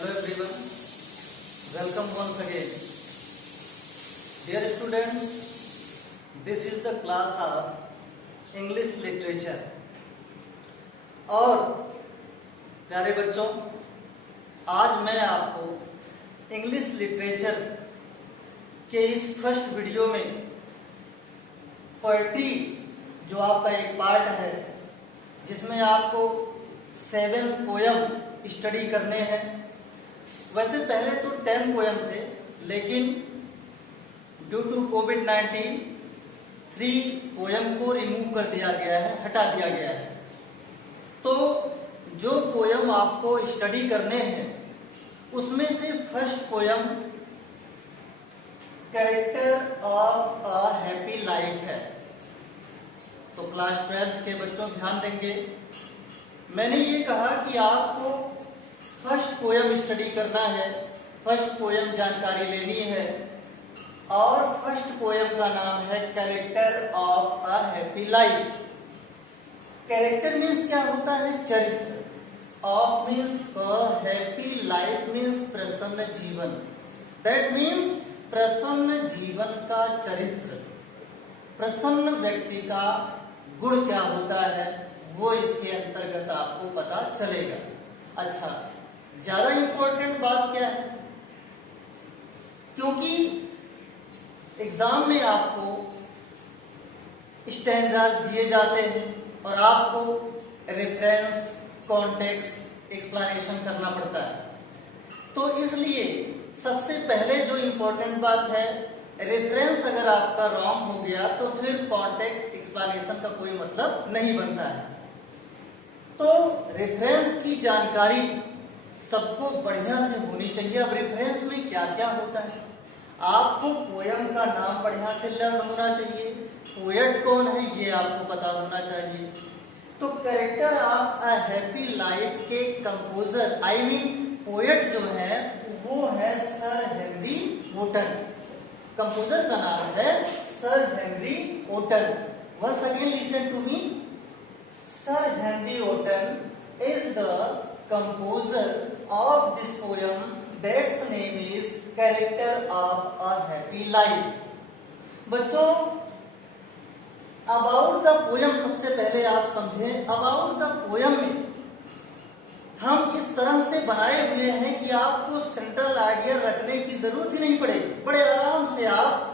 Hello everyone, welcome once again. Dear students, this is the class of English literature. और प्यारे बच्चों, आज मैं आपको इंग्लिश लिटरेचर के इस फर्स्ट वीडियो में पोएट्री जो आपका एक पार्ट है जिसमें आपको 7 पोयम स्टडी करने हैं। वैसे पहले तो 10 पोयम थे, लेकिन ड्यू टू कोविड-19 3 पोयम को रिमूव कर दिया गया है, हटा दिया गया है। तो जो पोयम आपको स्टडी करने हैं उसमें से first poem character of a happy life है। तो क्लास 12th के बच्चों ध्यान देंगे। मैंने ये कहा कि आपको फर्स्ट पोयम स्टडी करना है, फर्स्ट पोयम जानकारी लेनी है, और फर्स्ट पोयम का नाम है character of a happy life. Character means क्या होता है? चरित्र। Of means happy life means प्रसन्न जीवन। दैट मीन्स प्रसन्न जीवन का चरित्र, प्रसन्न व्यक्ति का गुण क्या होता है वो इसके अंतर्गत आपको पता चलेगा। अच्छा, ज्यादा इंपॉर्टेंट बात क्या है? क्योंकि एग्जाम में आपको स्टैंजास दिए जाते हैं और आपको रेफरेंस, कॉन्टेक्स्ट, एक्सप्लेनेशन करना पड़ता है। तो इसलिए सबसे पहले जो इंपॉर्टेंट बात है, रेफरेंस अगर आपका रॉन्ग हो गया तो फिर कॉन्टेक्स्ट, एक्सप्लेनेशन का कोई मतलब नहीं बनता है। तो रेफरेंस की जानकारी सबको बढ़िया से होनी चाहिए। अब रेफरेंस में क्या क्या होता है, आपको पोयम का नाम बढ़िया से लर्न होना चाहिए, पोएट कौन है ये आपको पता होना चाहिए। तो character of a happy life के कंपोजर आई मीन पोएट जो है वो है सर हेनरी वोटन। कंपोजर का नाम है sir Henry Wotton. Once again listen to me. Sir Henry Wotton is the composer of this poem that's name is Character of a Happy Life. बच्चों, about the poem सबसे पहले आप समझें। about the poem में हम इस तरह से बनाए हुए हैं कि आपको सेंट्रल आइडिया रखने की जरूरत ही नहीं पड़ेगी। बड़े आराम से आप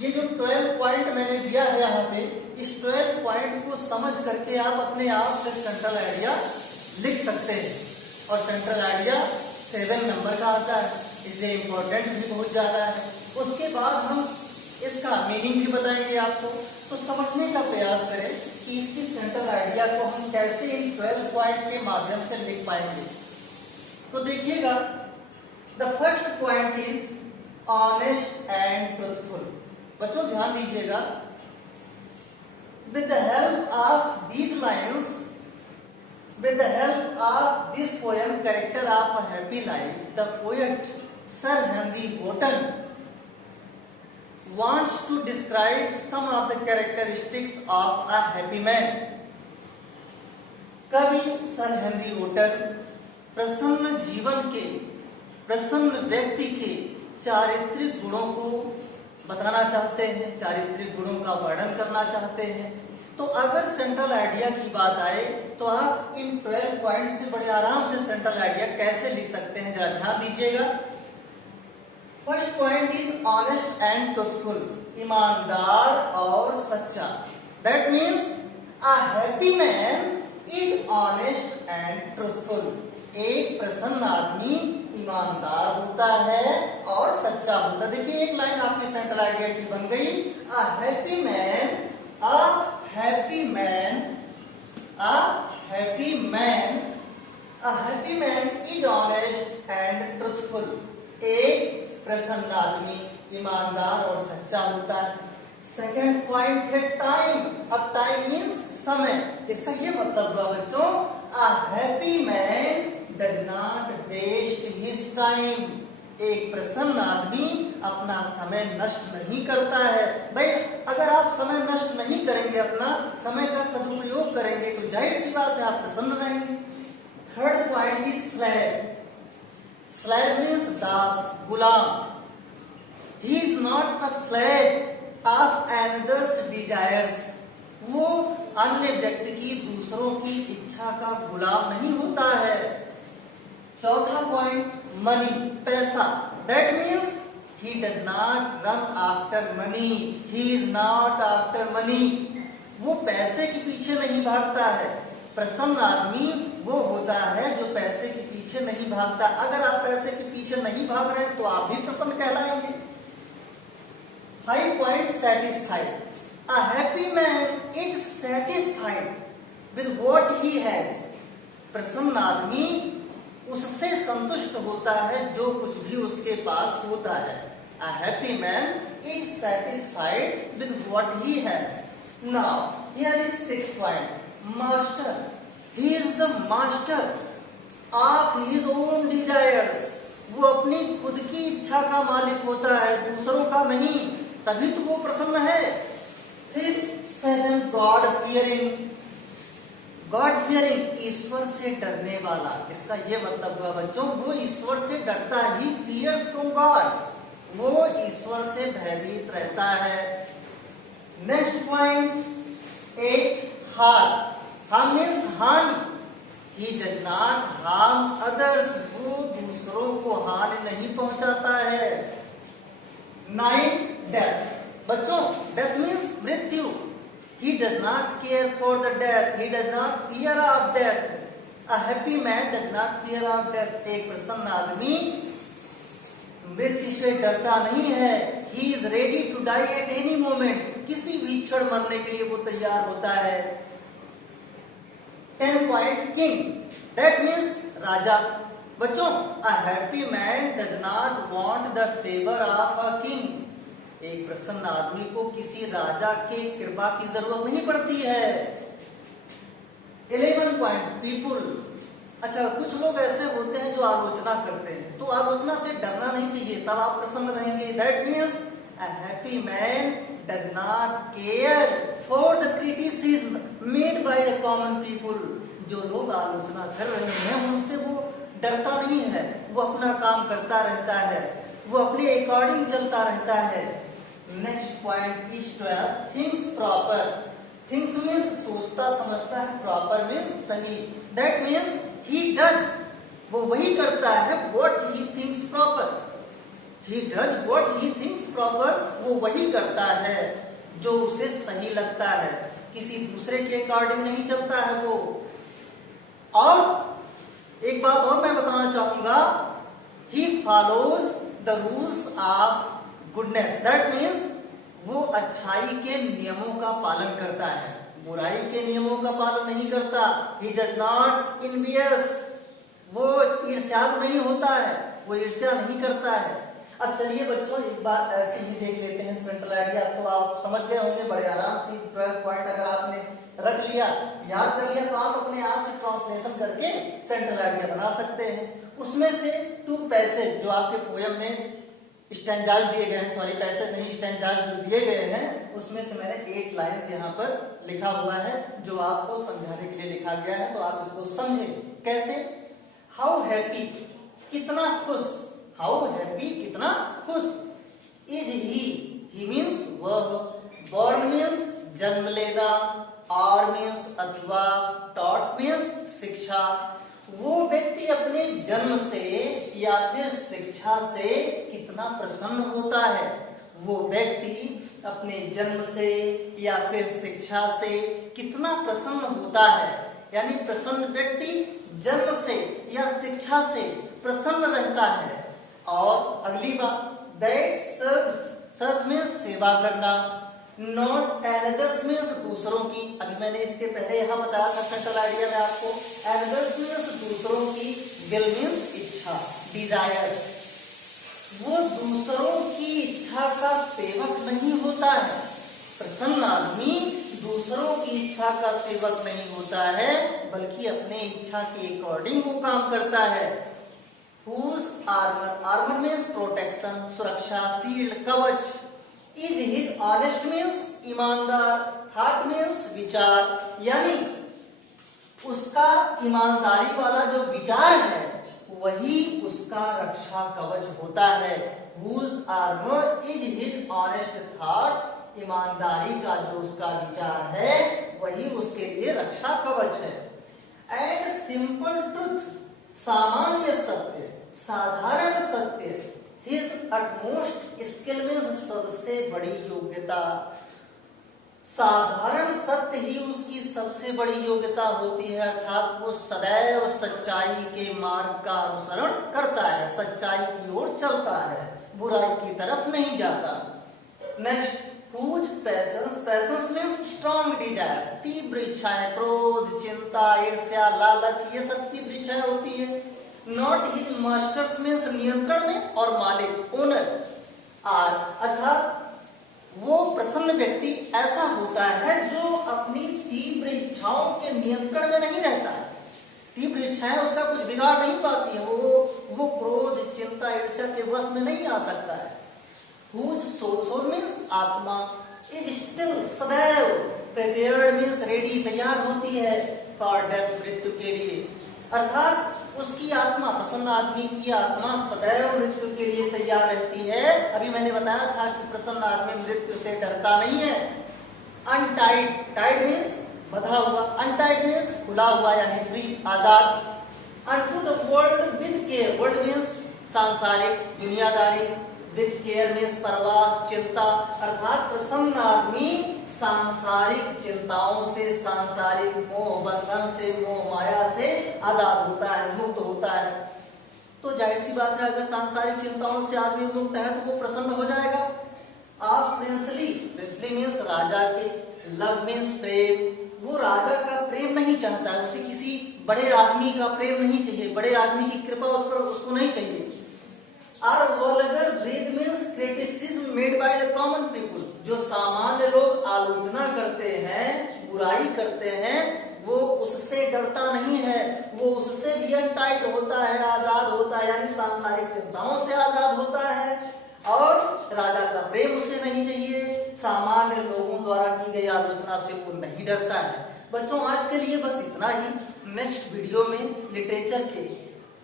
ये जो 12 पॉइंट मैंने दिया है यहाँ पे, इस 12 पॉइंट को समझ करके आप अपने आप से सेंट्रल आइडिया लिख सकते हैं। और सेंट्रल आइडिया 7 नंबर का आता है, इसलिए इम्पोर्टेंट भी बहुत ज्यादा है। उसके बाद हम इसका मीनिंग भी बताएंगे आपको। तो समझने का प्रयास करें कि इसकी सेंट्रल आइडिया को हम कैसे इन 12 पॉइंट के माध्यम से लिख पाएंगे। तो देखिएगा, the first point is honest and truthful. बच्चों ध्यान दीजिएगा। With the help of these lines, with the help of this poem, Character of a Happy Life, the poet Sir Henry Wotton wants to describe some of the characteristics of a happy man. कवि sir Henry वोटन प्रसन्न जीवन के, प्रसन्न व्यक्ति के चारित्रिक गुणों को बताना चाहते हैं, चारित्रिक गुणों का वर्णन करना चाहते हैं। तो अगर सेंट्रल आइडिया की बात आए तो आप इन 12 पॉइंट से बड़े आराम से सेंट्रल आइडिया कैसे लिख सकते हैं, जरा ध्यान दीजिएगा। First point is honest and truthful, ईमानदार और सच्चा। That means a happy man is honest and truthful. एक प्रसन्न आदमी ईमानदार होता है और सच्चा होता है। देखिए एक लाइन आपकी सेंट्रल आइडिया की बन गई। A happy man, a happy man, a happy man, a happy man is honest and truthful. एक प्रसन्न आदमी ईमानदार और सच्चा होता है। सेकेंड पॉइंट है टाइम। अब टाइम मीन्स समय। इसका ये मतलब हुआ बच्चों, a happy man does not waste his time. एक प्रसन्न आदमी अपना समय नष्ट नहीं करता है। भाई अगर आप समय नष्ट नहीं करेंगे, अपना समय का सदुपयोग करेंगे तो जाहिर सी बात है आप प्रसन्न रहेंगे। Third point is slab. Slave means Das, Ghulam. He is not a slave of another's desires. वो अन्य व्यक्ति की, दूसरों की इच्छा का गुलाम नहीं होता है. चौथा पॉइंट, मनी, पैसा. That means he does not run after money. He is not after money. वो पैसे के पीछे नहीं भागता है. प्रसन्न आदमी वो होता है जो पैसे के पीछे नहीं भागता. अगर आप पैसे के पीछे नहीं भाग रहे हैं तो आप भी प्रसन्न कहलाएंगे. 5 point, satisfied. A happy man is satisfied with what he has. प्रसन्न आदमी उससे संतुष्ट होता है जो कुछ भी उसके पास होता है. A happy man is satisfied with what he has. Now, here is 6 point. Master. He is the master of his own desires. वो अपनी खुद की इच्छा का मालिक होता है, दूसरों का नहीं. तभी तो वो प्रसन्न है. फिर 7, गॉड फियरिंग. गॉड फियरिंग, ईश्वर से डरने वाला. इसका ये मतलब हुआ बच्चों, वो ईश्वर से डरता ही, फियर्स फ्रॉम गॉड. वो ईश्वर से भयभीत रहता है. Next point 8, harm. Harm means harm. He does not harm others. वो दूसरों को हानि नहीं पहुंचाता है. 9, death. बच्चों, death means मृत्यु. He does not care for the death. He does not fear of death. A happy man does not fear of death. एक प्रसन्न आदमी मृत्यु से डरता नहीं है. He is ready to die at any moment. किसी भी क्षण मरने के लिए वो तैयार होता है. 10 point, king. That means राजा. बच्चों, a happy man does not want the favor of a king. एक प्रसन्न आदमी को किसी राजा के कृपा की जरूरत नहीं पड़ती है. 11 point, people. अच्छा, कुछ लोग ऐसे होते हैं जो आलोचना करते हैं, तो आलोचना से डरना नहीं चाहिए, तब आप प्रसन्न रहेंगे. That means a happy man does not care for the criticism made by the common people. जो लोग आलोचना कर रहे हैं उनसे वो डरता नहीं है. वो अपना काम करता रहता है, वो अपने अकॉर्डिंग चलता रहता है. Next point is 12, things proper. Things means सोचता समझता है, प्रॉपर मीन्स सही. दैट मीन्स ही डज, वो वही करता है what he thinks proper. He does what he thinks proper. वो वही करता है जो उसे सही लगता है, किसी दूसरे के अकॉर्डिंग नहीं चलता है वो. और एक बात और मैं बताना चाहूंगा, he follows the rules of goodness. That means वो अच्छाई के नियमों का पालन करता है, बुराई के नियमों का पालन नहीं करता. He does not envious. वो ईर्ष्यालु नहीं होता है, वो ईर्ष्या नहीं करता है. अब चलिए बच्चों, एक बार ऐसे ही देख लेते हैं सेंट्रल आइडिया. तो आप समझ गए होंगे बड़े आराम से. 12 पॉइंट अगर आपने रट लिया, याद कर लिया, तो आप अपने आप से ट्रांसलेशन करके सेंट्रल आइडिया बना सकते हैं. उसमें से 2 पैसेज जो आपके पोयम में स्टैंजाज दिए गए हैं, सॉरी पैसेज नहीं स्टैंजाज जो दिए गए हैं, उसमें से मैंने 8 लाइन्स यहाँ पर लिखा हुआ है जो आपको समझाने के लिए लिखा गया है. तो आप इसको समझें. कैसे? हाउ हैप्पी, कितना खुश. हाउ हैप्पी, कितना खुश. इज ही मीन्स वह. बॉर्न मीन्स जन्म लेना. और मीन्स अथवा. टॉट मीन्स शिक्षा. वो व्यक्ति अपने जन्म से या फिर शिक्षा से कितना प्रसन्न होता है. वो व्यक्ति अपने जन्म से या फिर शिक्षा से कितना प्रसन्न होता है. यानी प्रसन्न व्यक्ति जन्म से या शिक्षा से प्रसन्न रहता है. और अगली बात, दैट सर्व मीन्स सेवा करना. नॉट एनदर्स मीन्स दूसरों की. अभी मैंने इसके पहले यहाँ बताया था सेंट्रल आइडिया में आपको. एनदर्स मीन्स दूसरों की. विल मीन्स इच्छा, डिजायर. वो दूसरों की इच्छा का सेवक नहीं होता है. प्रसन्न आदमी दूसरों की इच्छा का सेवक नहीं होता है, बल्कि अपने इच्छा के अकॉर्डिंग वो काम करता है. Whose armor, armor means protection, सुरक्षा, शील्ड, कवच. Is his honest means ईमानदार. Thought means विचार. यानी उसका ईमानदारी वाला जो विचार है वही उसका रक्षा कवच होता है। Whose armor is his honest thought, ईमानदारी का जो उसका विचार है वही उसके लिए रक्षा कवच है। एंड सिंपल ट्रुथ, सामान्य सत्य, साधारण सत्य, हिज अटमोस्ट स्किल मीन्स सबसे बड़ी योग्यता। साधारण सत्य ही उसकी सबसे बड़ी योग्यता होती है, अर्थात वो सदैव सच्चाई के मार्ग का अनुसरण करता है, सच्चाई की ओर चलता है, बुराई की तरफ नहीं जाता। Next, whose passions, passions means strong desires, तीव्र इच्छाएं, क्रोध, चिंता, ईर्ष्या, लालच, ये सब तीव्र इच्छाएं होती है। Not his masters means नियंत्रण में और मालिक, ओनर, आर, अर्थात वो प्रसन्न व्यक्ति ऐसा होता है जो अपनी तीव्र इच्छाओं के नियंत्रण में नहीं रहता है। तीव्र इच्छाएं उसका कुछ बिगाड़ नहीं पाती है, वो क्रोध, चिंता, ईर्ष्या के वश में नहीं आ सकता है। Whose soul means आत्मा, is still, सदैव, prepared means ready, तैयार होती है, for death, मृत्यु के लिए, अर्थात उसकी आत्मा, प्रसन्न आदमी की आत्मा सदैव मृत्यु के लिए तैयार रहती है। अभी मैंने बताया था कि प्रसन्न आदमी मृत्यु से डरता नहीं है। अनटाइड, टाइड मीन्स बंधा हुआ, अनटाइड मीन्स खुला हुआ यानी free, Azad. Unto the world with care, world means सांसारिक, दुनियादारी, विद केयर मीन्स परवाह, चिंता, अर्थात प्रसन्न आदमी सांसारिक चिंताओं से, सांसारिक मोह बंधन से, मोह माया से आजाद होता है, मुक्त होता है। तो जाहिर सी बात है, अगर सांसारिक चिंताओं से आदमी मुक्त है तो वो प्रसन्न हो जाएगा। आप प्रिंसली, प्रिंसली मीन्स राजा के, लव मीन्स प्रेम, वो राजा का प्रेम नहीं चाहता है, उसे किसी बड़े आदमी का प्रेम नहीं चाहिए, बड़े आदमी की कृपा उस पर उसको नहीं चाहिए। Are vulgar breed means criticism made by the common people, जो सामान्य लोग आलोचना करते हैं, बुराई करते हैं, वो उससे डरता नहीं है, वो उससे भी अनटाइड होता है, आजाद होता है, यानी सांसारिक चिंताओं से आजाद होता है, और राजा का प्रेम उसे नहीं चाहिए, सामान्य लोगों द्वारा की गई आलोचना से वो नहीं डरता है। बच्चों, आज के लिए बस इतना ही। नेक्स्ट वीडियो में लिटरेचर के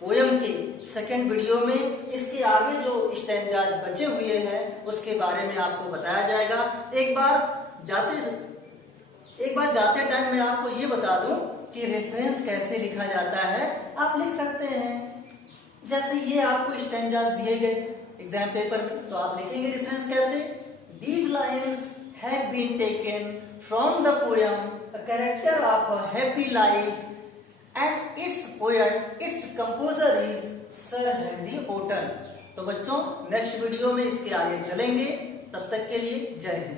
पोयम के सेकंड वीडियो में इसके आगे जो स्टैंजाज बचे हुए हैं उसके बारे में आपको बताया जाएगा। एक बार जाते टाइम मैं आपको ये बता दूं कि रेफरेंस कैसे लिखा जाता है। आप लिख सकते हैं, जैसे ये आपको स्टैंजाज दिए गए एग्जाम पेपर में, तो आप लिखेंगे रेफरेंस कैसे। These lines have been taken from the poem A Character of a Happy Life and its poet, its composer is Sir Henry Wotton। तो बच्चों, नेक्स्ट वीडियो में इसके आगे चलेंगे, तब तक के लिए जय हिंद।